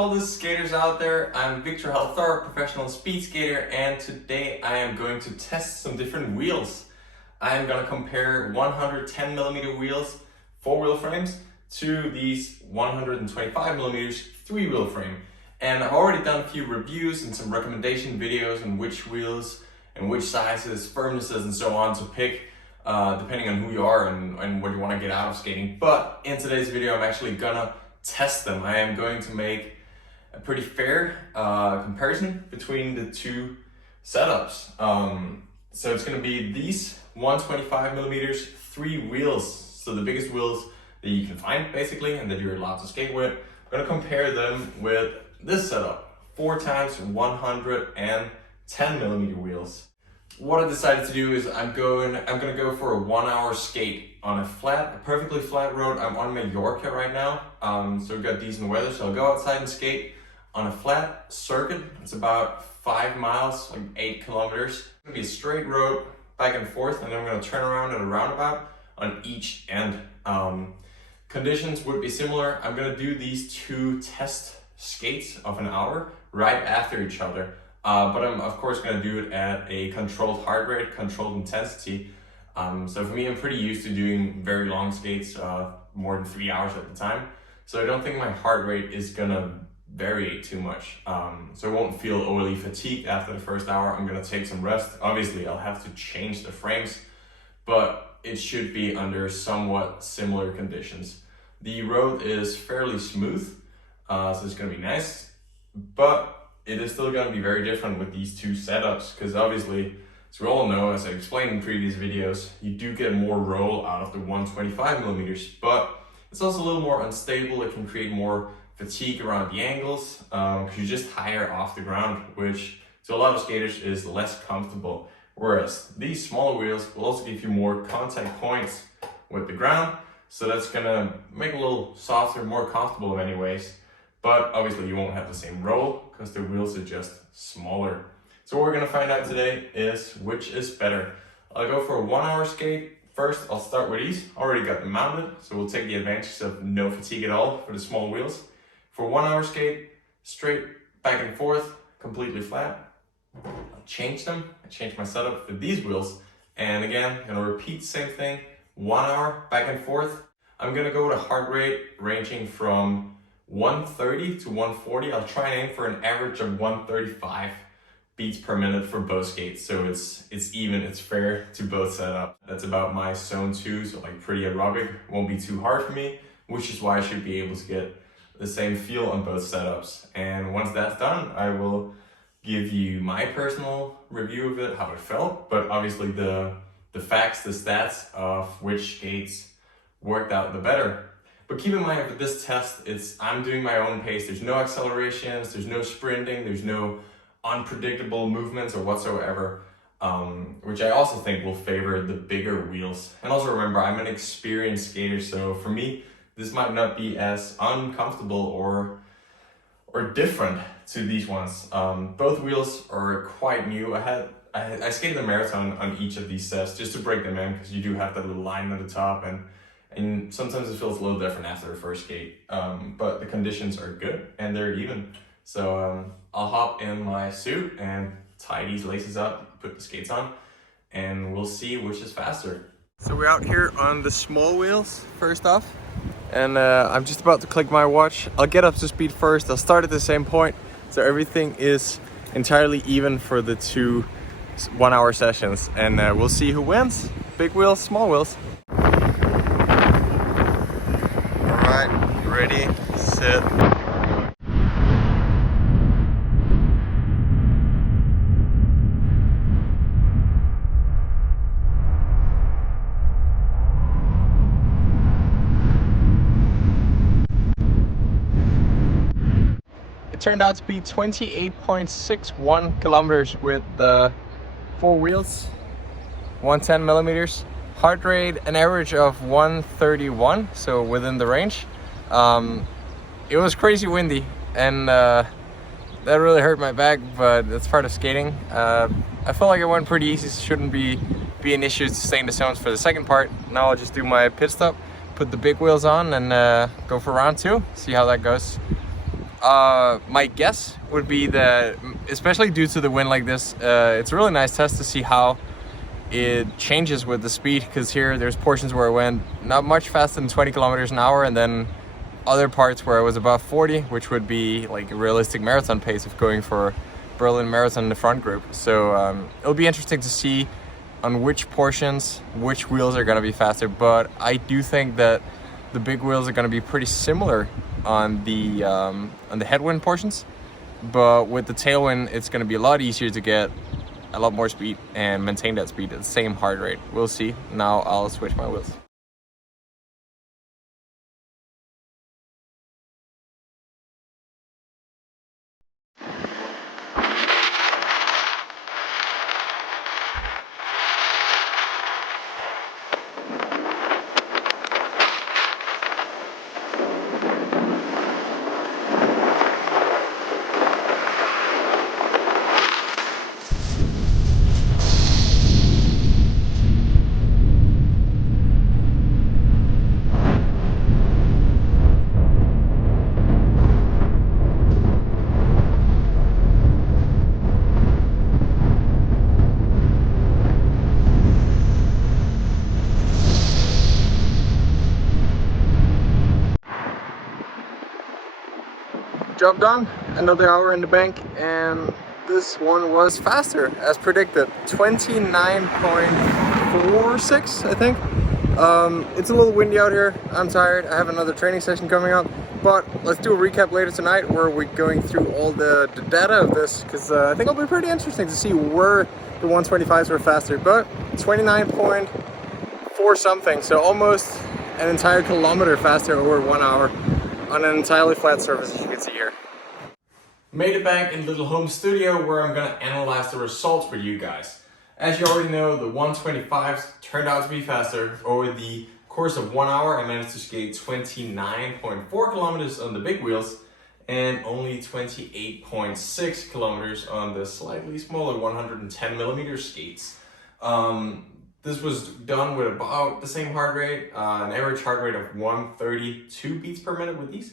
all the skaters out there. I'm Viktor Thorup, professional speed skater, and today I am going to test some different wheels. I am going to compare 110mm wheels, 4-wheel frames, to these 125mm 3-wheel frame. And I've already done a few reviews and some recommendation videos on which wheels and which sizes, firmnesses, and so on to pick, depending on who you are and what you want to get out of skating. But in today's video, I'm actually gonna test them. I am going to make a pretty fair comparison between the two setups. So it's going to be these 125mm 3 wheels, so the biggest wheels that you can find basically and that you're allowed to skate with. I'm going to compare them with this setup, 4x 110mm wheels. What I decided to do is I'm gonna go for a 1-hour skate on a perfectly flat road. I'm on Mallorca right now, so we've got decent weather, so I'll go outside and skate on a flat circuit. It's about 5 miles, like 8 kilometers. It's gonna be a straight road back and forth, and then I'm gonna turn around at a roundabout on each end. Conditions would be similar. I'm gonna do these 2 test skates of an hour right after each other. But I'm of course going to do it at a controlled heart rate, controlled intensity. So for me, I'm pretty used to doing very long skates, more than 3 hours at the time. So I don't think my heart rate is going to vary too much. So I won't feel overly fatigued after the first hour. I'm going to take some rest. Obviously, I'll have to change the frames, but it should be under somewhat similar conditions. The road is fairly smooth, so it's going to be nice, but it is still going to be very different with these 2 setups, because obviously, as we all know, as I explained in previous videos, you do get more roll out of the 125mm, but it's also a little more unstable. It can create more fatigue around the angles, because you're just higher off the ground, which to a lot of skaters is less comfortable. Whereas these smaller wheels will also give you more contact points with the ground, so that's going to make it a little softer, more comfortable in many ways. But obviously you won't have the same roll because the wheels are just smaller. So what we're going to find out today is which is better. I'll go for a 1-hour skate. First, I'll start with these. Already got them mounted, so we'll take the advantage of no fatigue at all for the small wheels. For a 1-hour skate, straight back and forth, completely flat. I'll change them. I changed my setup for these wheels. And again, I'm going to repeat the same thing. 1 hour back and forth. I'm going to go with a heart rate ranging from 130 to 140. I'll try and aim for an average of 135 beats per minute for both skates. So it's even, it's fair to both setups. That's about my zone 2, so like pretty aerobic. Won't be too hard for me, which is why I should be able to get the same feel on both setups. And once that's done, I will give you my personal review of it, how it felt, but obviously the facts, the stats of which skates worked out the better. But keep in mind for this test, I'm doing my own pace. There's no accelerations, there's no sprinting, there's no unpredictable movements or whatsoever, which I also think will favor the bigger wheels. And also remember, I'm an experienced skater, so for me, this might not be as uncomfortable or different to these ones. Both wheels are quite new. I skated the marathon on each of these sets just to break them in, because you do have that little line at the top, and sometimes it feels a little different after the first skate, but the conditions are good and they're even. So I'll hop in my suit and tie these laces up, put the skates on, and we'll see which is faster. So we're out here on the small wheels first off, and I'm just about to click my watch. I'll get up to speed first. I'll start at the same point, so everything is entirely even for the 2 1-hour sessions, and we'll see who wins. Big wheels, small wheels. Ready, set. It turned out to be 28.61 kilometers with the 4 wheels, 110mm. Heart rate, an average of 131, so within the range. It was crazy windy, and that really hurt my back, but that's part of skating. I felt like it went pretty easy, so shouldn't be an issue to stay in the zones for the second part. Now I'll just do my pit stop, put the big wheels on, and go for round 2, see how that goes. My guess would be that, especially due to the wind like this, it's a really nice test to see how it changes with the speed, because here there's portions where I went not much faster than 20 kilometers an hour, and then other parts where I was above 40, which would be like a realistic marathon pace of going for Berlin Marathon in the front group. So it'll be interesting to see on which portions, which wheels are going to be faster, but I do think that the big wheels are going to be pretty similar on the headwind portions, but with the tailwind it's going to be a lot easier to get a lot more speed and maintain that speed at the same heart rate. We'll see. Now I'll switch my wheels. Job done, another hour in the bank, and this one was faster as predicted. 29.46, I think. It's a little windy out here. I'm tired. I have another training session coming up, but let's do a recap later tonight where we're going through all the data of this, because I think it'll be pretty interesting to see where the 125s were faster. But 29.4 something, so almost an entire kilometer faster over 1 hour on an entirely flat surface, as you can see here. Made it back in little home studio where I'm gonna analyze the results for you guys. As you already know, the 125s turned out to be faster. Over the course of 1 hour, I managed to skate 29.4 kilometers on the big wheels and only 28.6 kilometers on the slightly smaller 110 millimeter skates. This was done with about the same heart rate, an average heart rate of 132 beats per minute with these,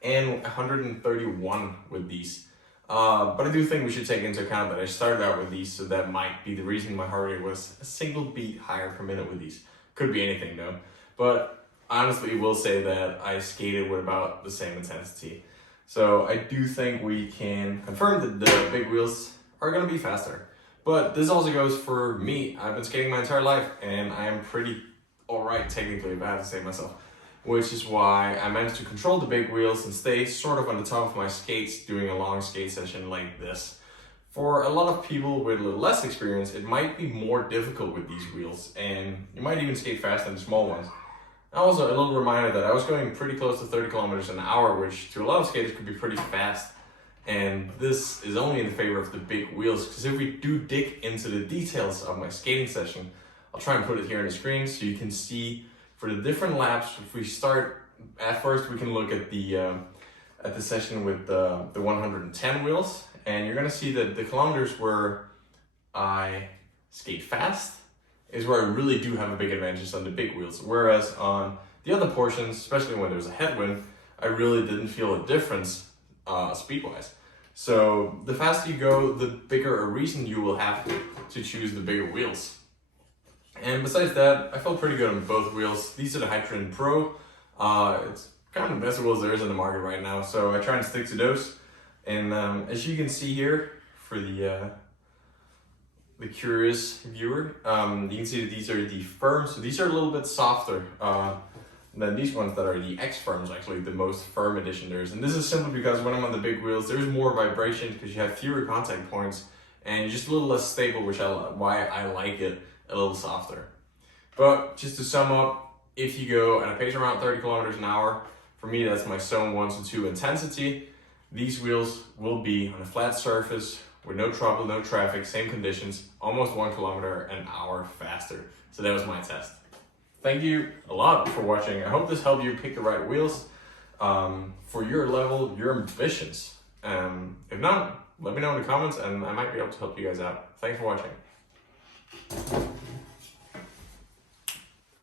and 131 with these. But I do think we should take into account that I started out with these, so that might be the reason my heart rate was a single beat higher per minute with these. Could be anything though. But honestly, will say that I skated with about the same intensity. So I do think we can confirm that the big wheels are gonna be faster. But this also goes for me. I've been skating my entire life and I am pretty alright technically, if I have to say myself. Which is why I managed to control the big wheels and stay sort of on the top of my skates doing a long skate session like this. For a lot of people with a little less experience, it might be more difficult with these wheels, and you might even skate faster than the small ones. Also, a little reminder that I was going pretty close to 30 kilometers an hour, which to a lot of skaters could be pretty fast. And this is only in favor of the big wheels, because if we do dig into the details of my skating session, I'll try and put it here on the screen so you can see for the different laps. If we start, at first we can look at the session with the 110 wheels, and you're gonna see that the kilometers where I skate fast is where I really do have a big advantage on the big wheels. Whereas on the other portions, especially when there's a headwind, I really didn't feel a difference speed-wise. So the faster you go, the bigger a reason you will have to choose the bigger wheels. And besides that, I felt pretty good on both wheels. These are the Hydrogen Pro. It's kind of the best wheels there is in the market right now, so I try and stick to those. And as you can see here, for the curious viewer, you can see that these are the firm, so these are a little bit softer than these ones that are the X firms, actually the most firm edition there is. And this is simply because when I'm on the big wheels, there's more vibration because you have fewer contact points and you're just a little less stable, which why I like it a little softer. But just to sum up, if you go at a pace around 30 kilometers an hour, for me that's my zone 1 to 2 intensity. These wheels will be on a flat surface with no trouble, no traffic, same conditions, almost 1 kilometer an hour faster. So that was my test. Thank you a lot for watching. I hope this helped you pick the right wheels for your level, your ambitions. If not, let me know in the comments and I might be able to help you guys out. Thanks for watching.